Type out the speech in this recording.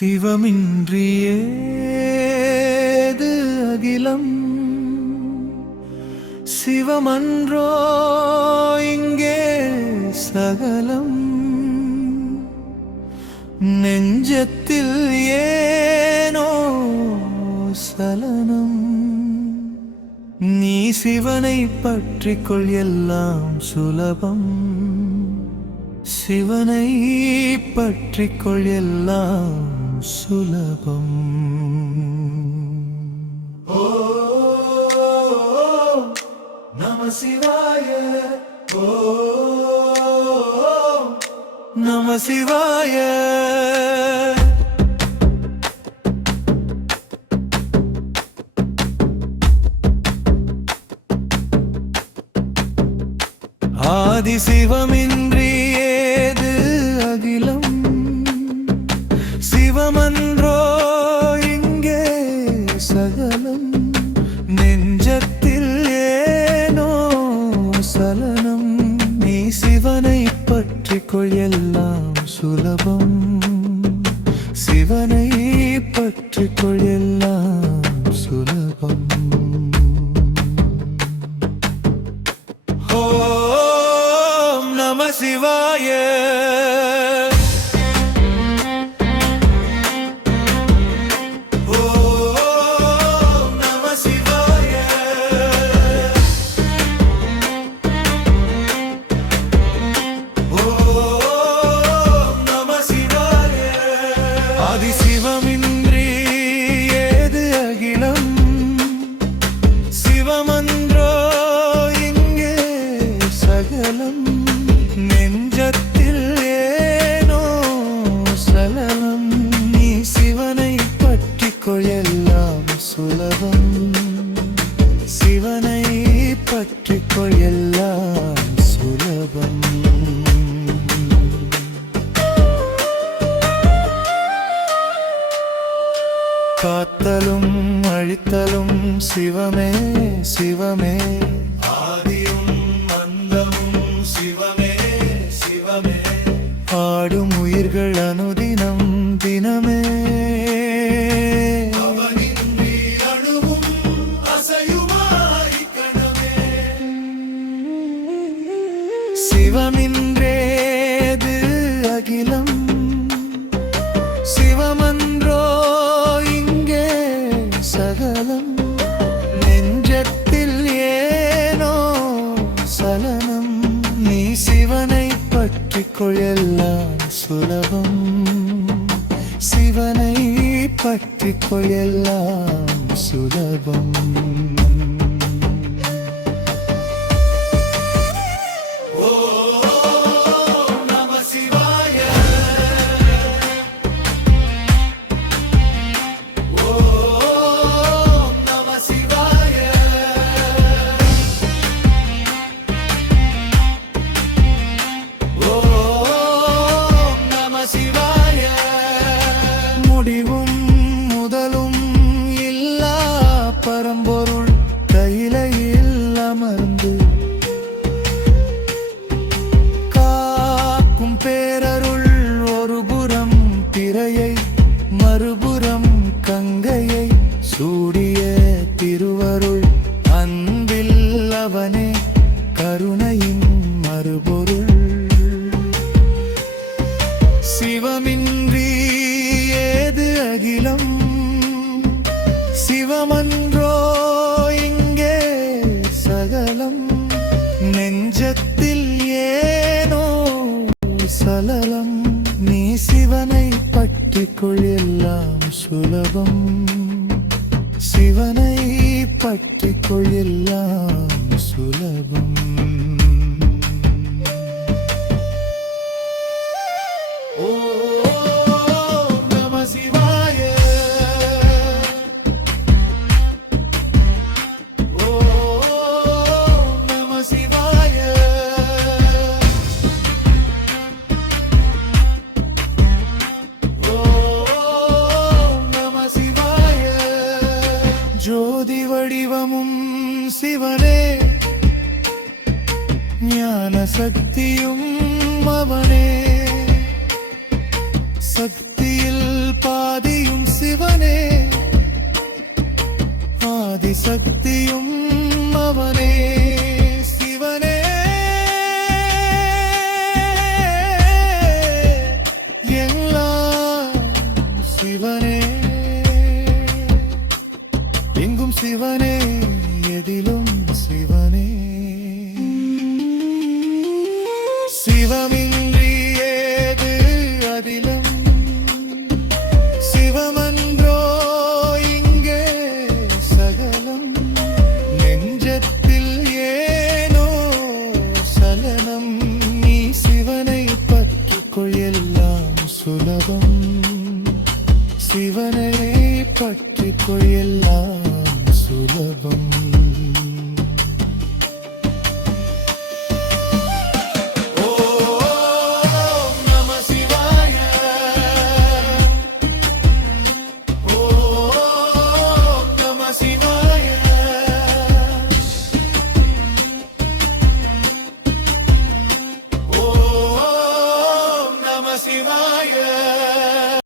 சிவமின்றியேது அகிலம், சிவமன்றோ இங்கே சகலம். நெஞ்சத்தில் ஏனோ சலனம், நீ சிவனை பற்றிக்கொள் எல்லாம் சுலபம். சிவனை பற்றிக்கொள் எல்லாம் சுலபம். ஓ நம சிவாய, ஓ நம சிவாய. ஆதி சிவமின்றி ஏது அகிலம், சிவமன்றோ இங்கே சகலம். நெஞ்சத்தில் ஏனோ சலனம், நீ சிவனை பற்றிக்கொள் எல்லாம் சுலபம். சிவனை பற்றிக்கொள் எல்லாம் சுலபம். ஓம் நம சிவாய. ஆதி சிவமின்றி ஏது அகிலம், சிவமன்றோ இங்கே சகலம். நெஞ்சத்தில் ஏனோ சலனம், நீ சிவனை பற்றிக்கொள் எல்லாம் சுலபம். சிவனை பற்றிக்கொள் எல்லாம் சுலபம். காத்தலும் அழித்தலும் சிவமே சிவமே, ஆதியும் அந்தமும் சிவமே சிவமே. ஆடும் உயிர்கள் அனுதினம் தினமே, அவனின்றி அணுவும் அசையுமாய் கணமே. சிவமின்றேது அகிலம், சிவமன்றோ இங்கே சகலம். நெஞ்சத்தில் ஏனோ சலனம், நீ சிவனை பற்றிக்கொள் எல்லாம் சுலபம். சிவனை பற்றிக்கொள் எல்லாம் சுலபம். முடிவும் முதலும் இல்லா பரம்பொருள் கையிலையில் அமர்ந்து காக்கும் பேரருள். ஒருபுறம் திரையை மறுபுறம் கங்கையை சூடிய திருவருள். அன்பில் அவனே கருணையின் மறுபொருள். சிவமின்றி ஏது அகிலம், சிவமன்றோ இங்கே சகலம். நெஞ்சத்தில் ஏனோ சலலம், நீ சிவனை பற்றிக்கொள் எல்லாம் சுலபம். சிவனை பற்றிக்கொள் எல்லாம் சுலபம். ஜோதி வடிவமும் சிவனே, ஞான சக்தியும் அவனே. சக்தியில் பாதி ஆதிசக்தியும் அவனே சிவனே. எல்லாம் சிவனே, எங்கும் சிவனே, எதிலும் சிவனே. சிவமின்றி ஏது அதிலும் சிவமன்றோ இங்கே சகலம். நெஞ்சத்தில் ஏனோ சலனம், நீ சிவனை பற்றிக்கொள் எல்லாம் சுலபம். சிவனை பற்றிக்கொள் எல்லாம் சுலபம். Shiva.